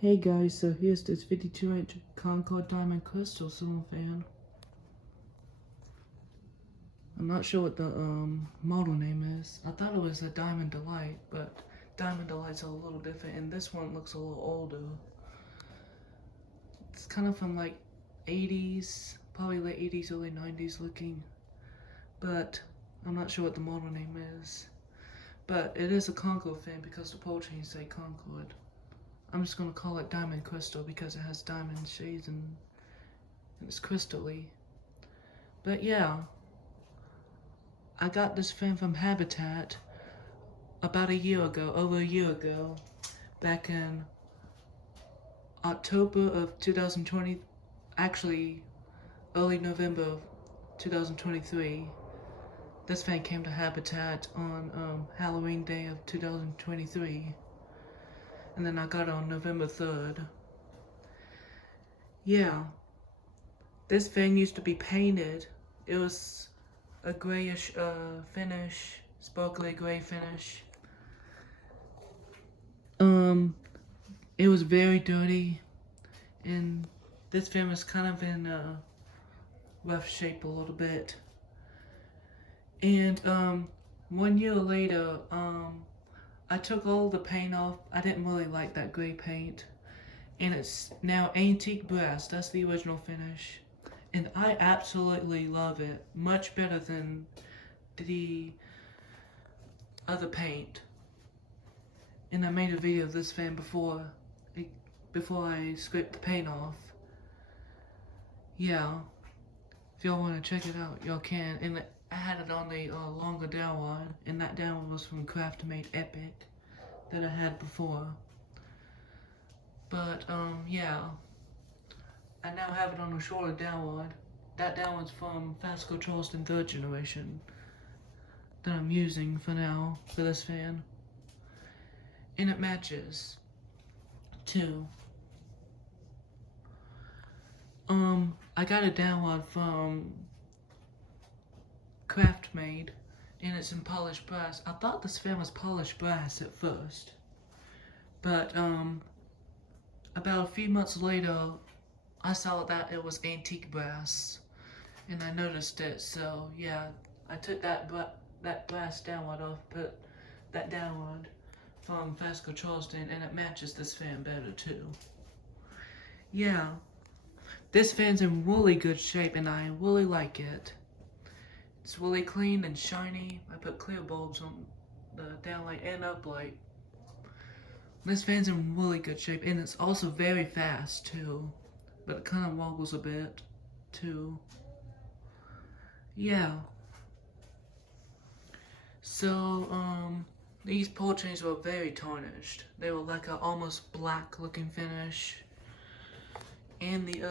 Hey guys, so here's this 52-inch Concord diamond crystal ceiling fan. I'm not sure what the model name is. I thought it was a Diamond Delight, but Diamond Delights are a little different, and this one looks a little older. It's kind of from like 80s, probably late 80s, early 90s looking, but I'm not sure what the model name is. But it is a Concord fan because the pole chains say Concord. I'm just gonna call it Diamond Crystal because it has diamond shades and it's crystally. But yeah, I got this fan from Habitat about over a year ago, back in October of 2020, actually early November of 2023. This fan came to Habitat on Halloween Day of 2023. And then I got it on November 3rd. Yeah, this fan used to be painted. It was a grayish finish, sparkly gray finish. It was very dirty, and this fan was kind of in a rough shape a little bit. And 1 year later, I took all the paint off. I didn't really like that gray paint. And it's now antique brass. That's the original finish. And I absolutely love it. Much better than the other paint. And I made a video of this fan before I scraped the paint off. Yeah. If y'all want to check it out, y'all can. And I had it on the longer downrod, and that downrod was from Craft Made Epic that I had before. But yeah, I now have it on a shorter downrod. That downrod's from Fasco Charleston 3rd generation that I'm using for now for this fan, and it matches too. I got a downrod from Craft Made, and it's in polished brass. I thought this fan was polished brass at first, but about a few months later, I saw that it was antique brass, and I noticed it. So yeah, I took that brass downrod off, put that downrod from Fasco Charleston, and it matches this fan better too. Yeah, this fan's in really good shape, and I really like it. It's really clean and shiny. I put clear bulbs on the downlight and uplight. This fan's in really good shape, and it's also very fast too, but it kind of wobbles a bit too. Yeah. So these pole chains were very tarnished. They were like a almost black looking finish, and the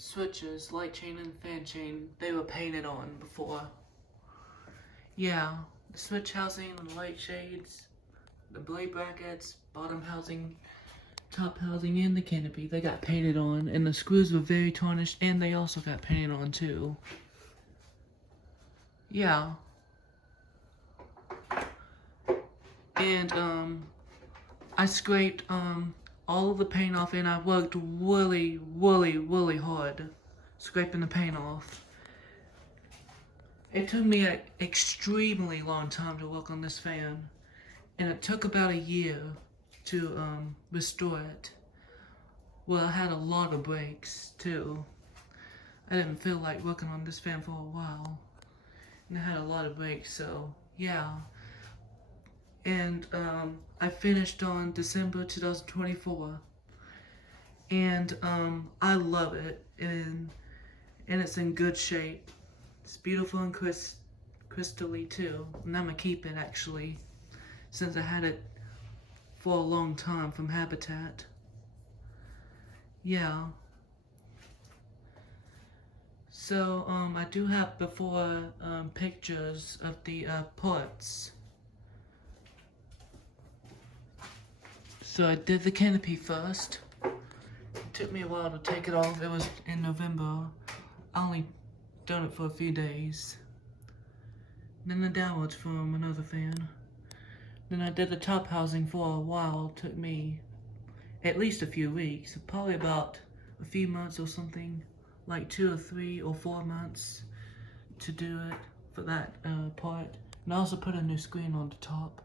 switches, light chain and fan chain, they were painted on before. Yeah, the switch housing, the light shades, the blade brackets, bottom housing, top housing, and the canopy, they got painted on, and the screws were very tarnished, and they also got painted on too. Yeah. And I scraped all of the paint off, and I worked really hard scraping the paint off. It took me an extremely long time to work on this fan, and it took about a year to restore it. Well, I had a lot of breaks too. I didn't feel like working on this fan for a while, and I had a lot of breaks, so yeah. And I finished on December 2024, and I love it, and it's in good shape. It's beautiful and crystally too, and I'm gonna keep it actually, since I had it for a long time from Habitat. Yeah. So I do have before pictures of the parts. So I did the canopy first. It took me a while to take it off. It was in November. I only done it for a few days. Then the downwards from another fan. Then I did the top housing for a while. It took me at least a few weeks, probably about a few months or something, like 2 or 3 or 4 months to do it for that part. And I also put a new screen on the top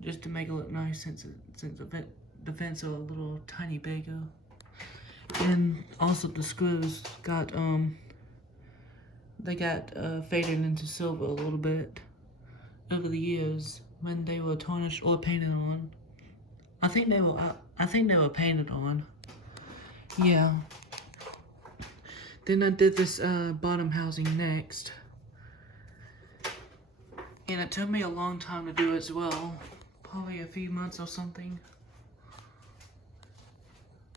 just to make it look nice since the vents are a little tiny bigger. And also the screws got they got faded into silver a little bit over the years when they were tarnished or painted on. I think they were painted on. Yeah. Then I did this bottom housing next. And it took me a long time to do as well. Probably a few months or something.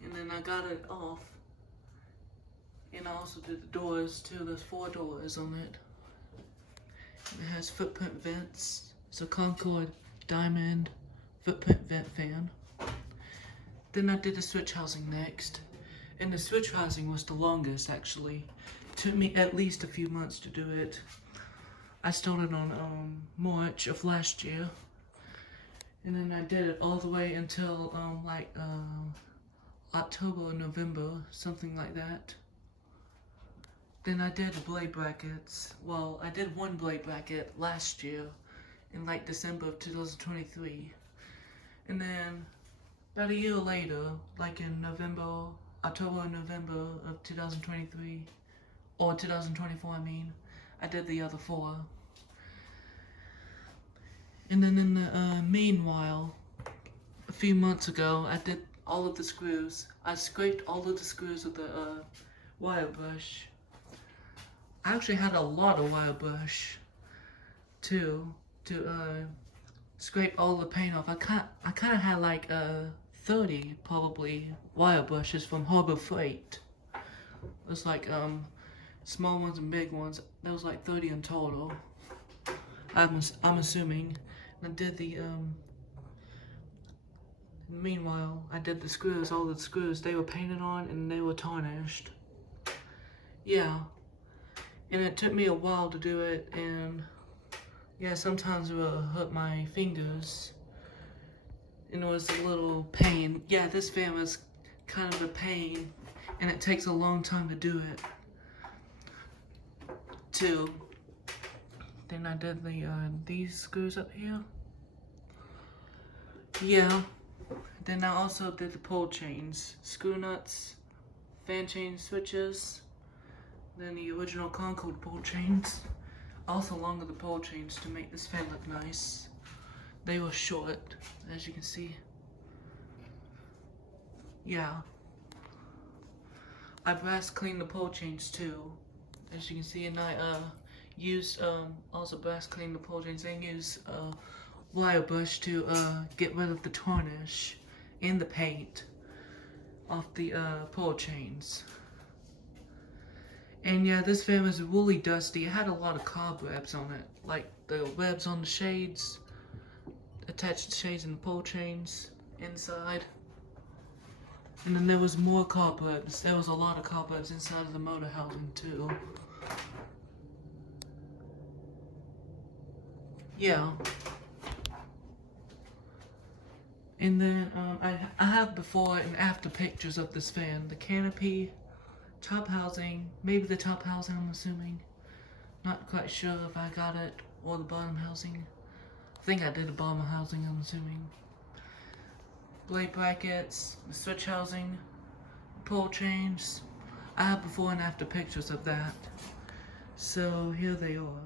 And then I got it off. And I also did the doors too. There's 4 doors on it. It has footprint vents. It's a Concord diamond footprint vent fan. Then I did the switch housing next. And the switch housing was the longest actually. It took me at least a few months to do it. I started on March of last year. And then I did it all the way until October or November, something like that. Then I did the blade brackets. Well, I did one blade bracket last year in like December of 2023. And then about a year later, like in October or November of 2023, or 2024 I mean, I did the other 4. And then in the meanwhile, a few months ago, I did all of the screws. I scraped all of the screws with the wire brush. I actually had a lot of wire brush too to scrape all the paint off. I kind of had like 30 probably wire brushes from Harbor Freight. There's like small ones and big ones. There was like 30 in total. I'm assuming. And I did the meanwhile, I did the screws. All the screws, they were painted on and they were tarnished. Yeah. And it took me a while to do it, and yeah, sometimes it would hurt my fingers. And it was a little pain. Yeah, this fan was kind of a pain, and it takes a long time to do it, too. Then I did the these screws up here. Yeah. Then I also did the pull chains, screw nuts, fan chain switches. Then the original Concord pull chains. Also longer the pull chains to make this fan look nice. They were short, as you can see. Yeah. I brass cleaned the pull chains too, as you can see, and I used also brass cleaned the pull chains and used wire brush to get rid of the tarnish and the paint off the pull chains. And yeah, this fan was really dusty. It had a lot of cobwebs on it, like the webs on the shades, attached shades and the pull chains inside. And then there was more cobwebs. There was a lot of cobwebs inside of the motor housing too. Yeah. And then I have before and after pictures of this fan. The canopy, top housing, maybe the top housing I'm assuming. Not quite sure if I got it, or the bottom housing. I think I did the bottom housing, I'm assuming. Blade brackets, the switch housing, pull chains. I have before and after pictures of that. So here they are.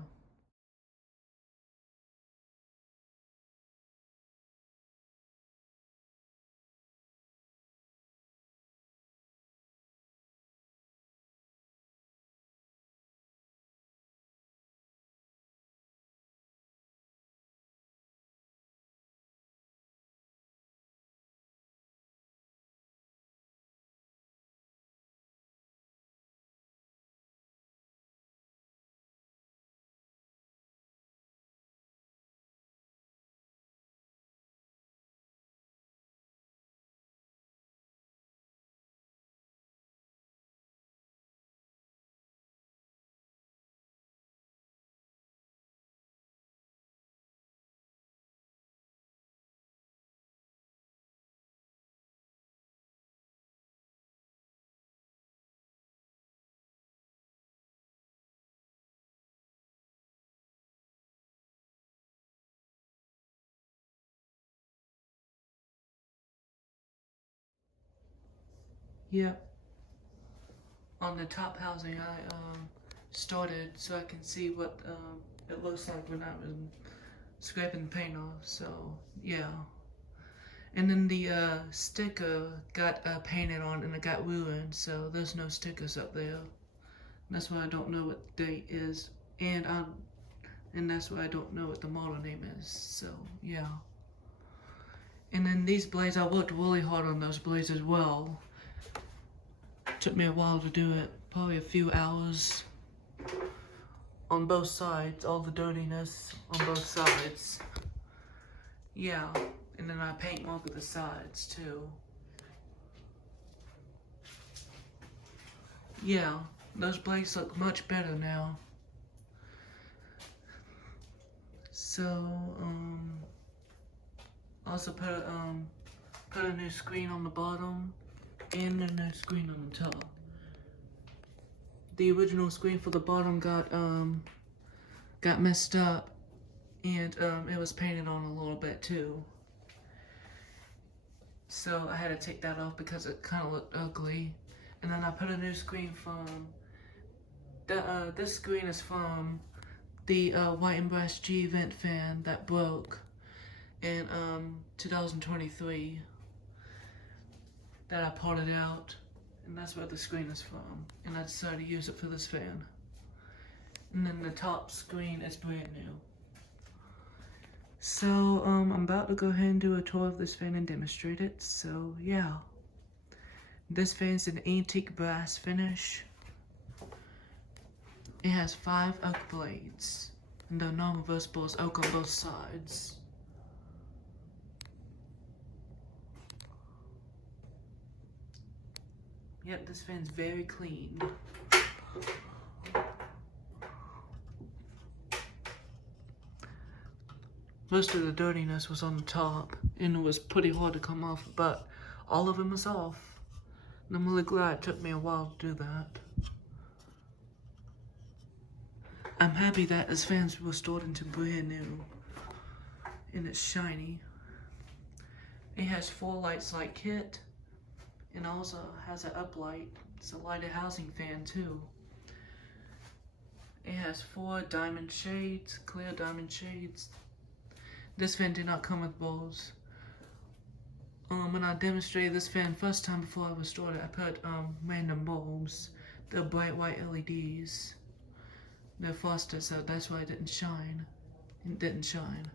Yep. On the top housing, I started so I can see what it looks like when I was scraping the paint off. So yeah. And then the sticker got painted on and it got ruined, so there's no stickers up there. That's why I don't know what date is, and that's why I don't know what the model name is. So yeah. And then these blades, I worked really hard on those blades as well. Took me a while to do it, probably a few hours. On both sides, all the dirtiness on both sides. Yeah, and then I paint mark the sides too. Yeah, those blades look much better now. So, also put a new screen on the bottom and a new screen on the top. The original screen for the bottom got messed up, and it was painted on a little bit too. So I had to take that off because it kind of looked ugly. And then I put a new screen from this screen is from the white and brass G vent fan that broke in 2023 that I parted out, and that's where the screen is from, and I decided to use it for this fan. And then the top screen is brand new. So I'm about to go ahead and do a tour of this fan and demonstrate it. So yeah, this fan's an antique brass finish. It has 5 oak blades, and the non-reversible is oak on both sides. Yep, this fan's very clean. Most of the dirtiness was on the top, and it was pretty hard to come off, but all of them is off. And I'm really glad it took me a while to do that. I'm happy that this fan's restored into brand new, and it's shiny. It has 4 lights like kit, and also has an uplight. It's a lighted housing fan too. It has 4 diamond shades, clear diamond shades. This fan did not come with bulbs. When I demonstrated this fan first time before I restored it, I put random bulbs. They're bright white LEDs. They're frosted, so that's why it didn't shine. It didn't shine.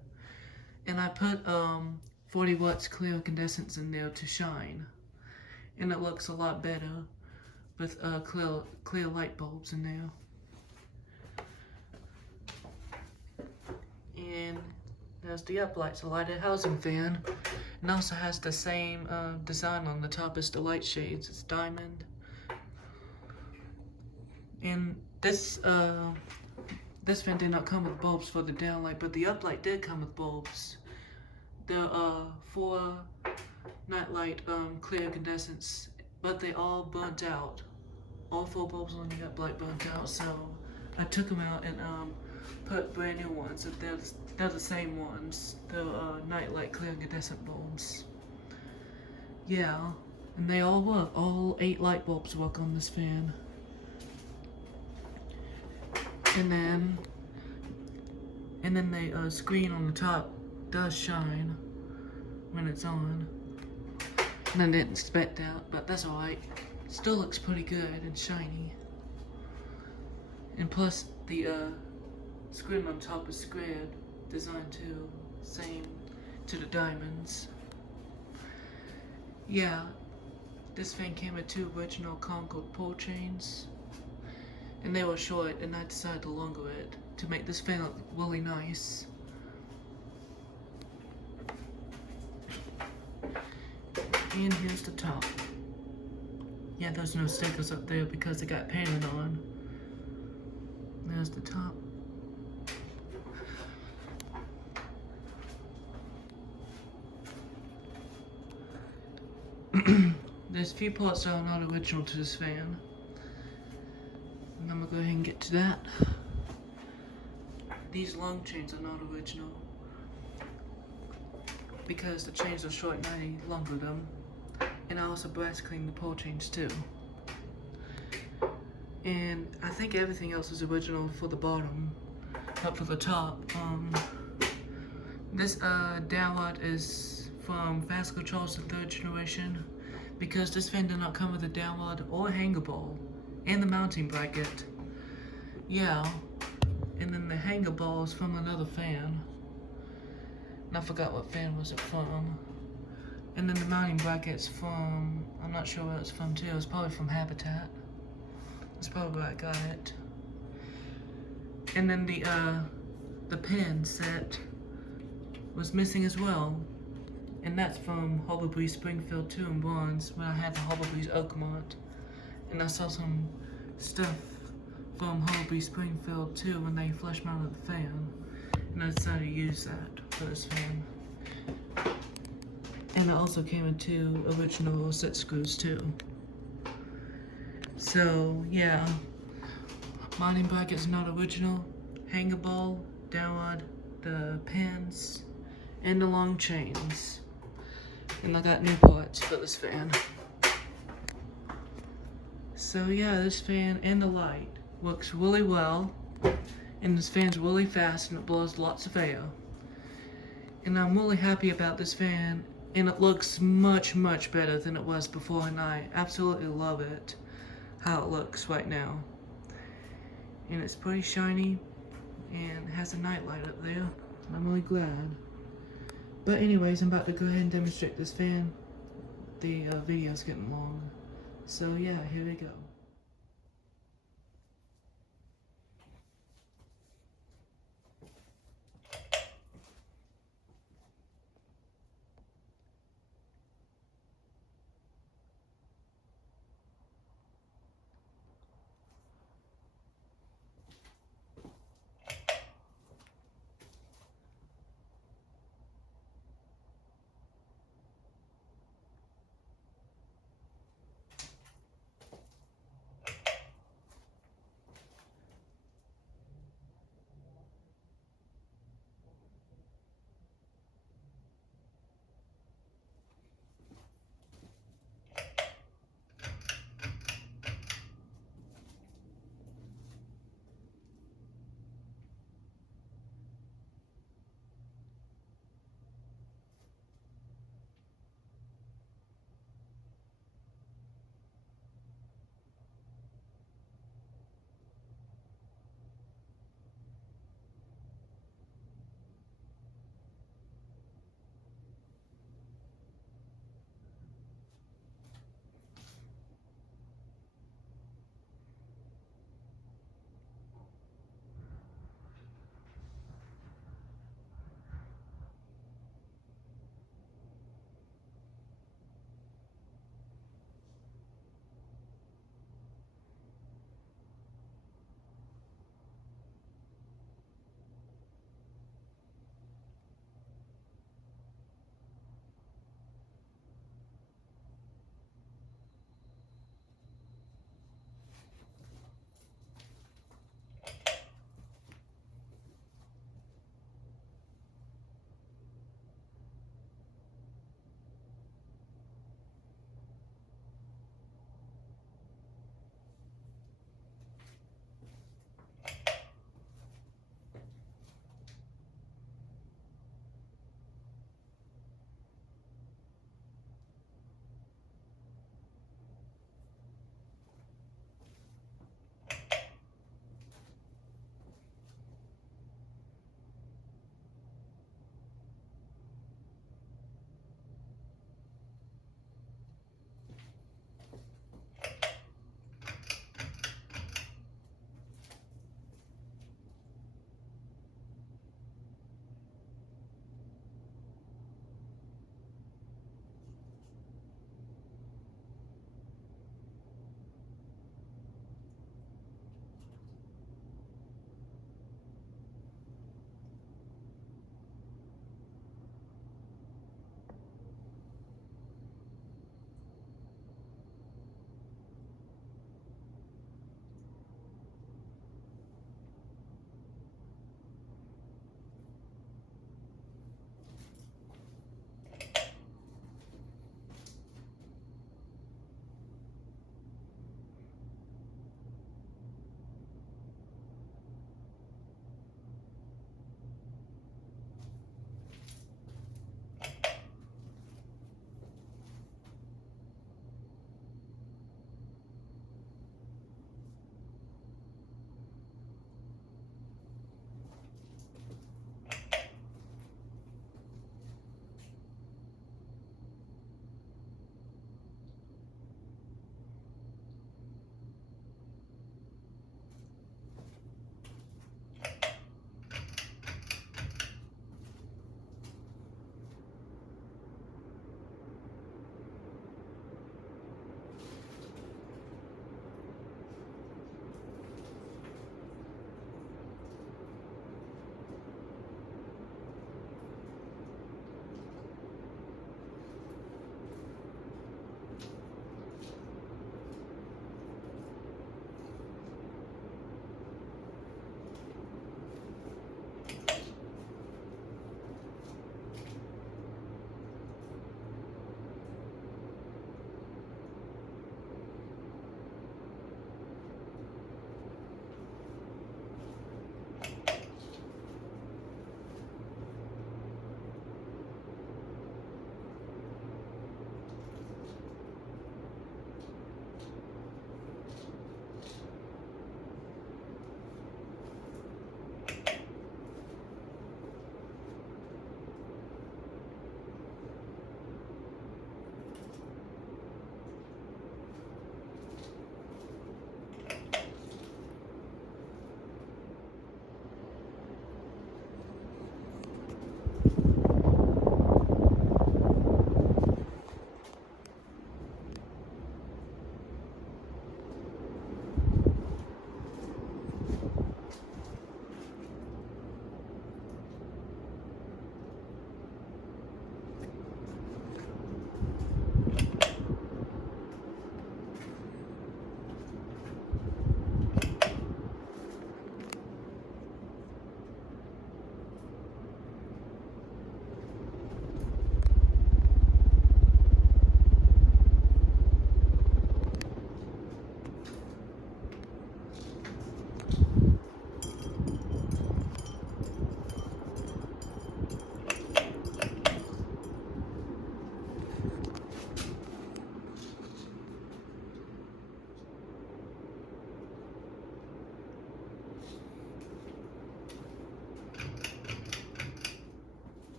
And I put 40 watts clear incandescents in there to shine. And it looks a lot better with clear light bulbs in there. And there's the Uplight, a lighted housing fan. And also has the same design on the top as the light shades. It's diamond. And this fan did not come with bulbs for the downlight, but the Uplight did come with bulbs. There are 4 nightlight clear incandescents, but they all burnt out. All 4 bulbs on the Uplight burnt out, so I took them out and put brand new ones. They're the same ones. They're nightlight clear incandescent bulbs. Yeah, and they all work. All 8 light bulbs work on this fan. And then the screen on the top does shine when it's on. And I didn't expect that, but that's alright. Still looks pretty good and shiny. And plus the screen on top is squared, designed too, same to the diamonds. Yeah, this fan came with 2 original Concord pull chains, and they were short, and I decided to longer it to make this fan look really nice. And here's the top. Yeah, there's no stickers up there because it got painted on. There's the top. There's a few parts that are not original to this fan. And I'm gonna go ahead and get to that. These long chains are not original because the chains are short and I longer them. And I also brass cleaned the pole chains too. And I think everything else is original for the bottom, up for the top. This downrod is from Fasco Charles the 3rd generation, because this fan did not come with a downrod or hanger ball, and the mounting bracket. Yeah, and then the hanger ball is from another fan. And I forgot what fan was it from. And then the mounting bracket's from, I'm not sure where it's from too. It's probably from Habitat. That's probably where I got it. And then the pin set was missing as well. And that's from Harbor Breeze Springfield 2 in bronze, when I had the Harbor Breeze Oakmont. And I saw some stuff from Harbor Breeze Springfield 2 when they flush mounted the fan. And I decided to use that for this fan. And it also came in 2 original set screws too. So yeah, mounting bracket's not original, hanger ball, downrod, the pins, and the long chains. And I got new parts for this fan. So yeah, this fan and the light works really well, and this fan's really fast and it blows lots of air. And I'm really happy about this fan, and it looks much, much better than it was before, and I absolutely love it, how it looks right now. And it's pretty shiny, and has a night light up there, and I'm really glad. But anyways, I'm about to go ahead and demonstrate this fan. The video's getting long. So yeah, here we go.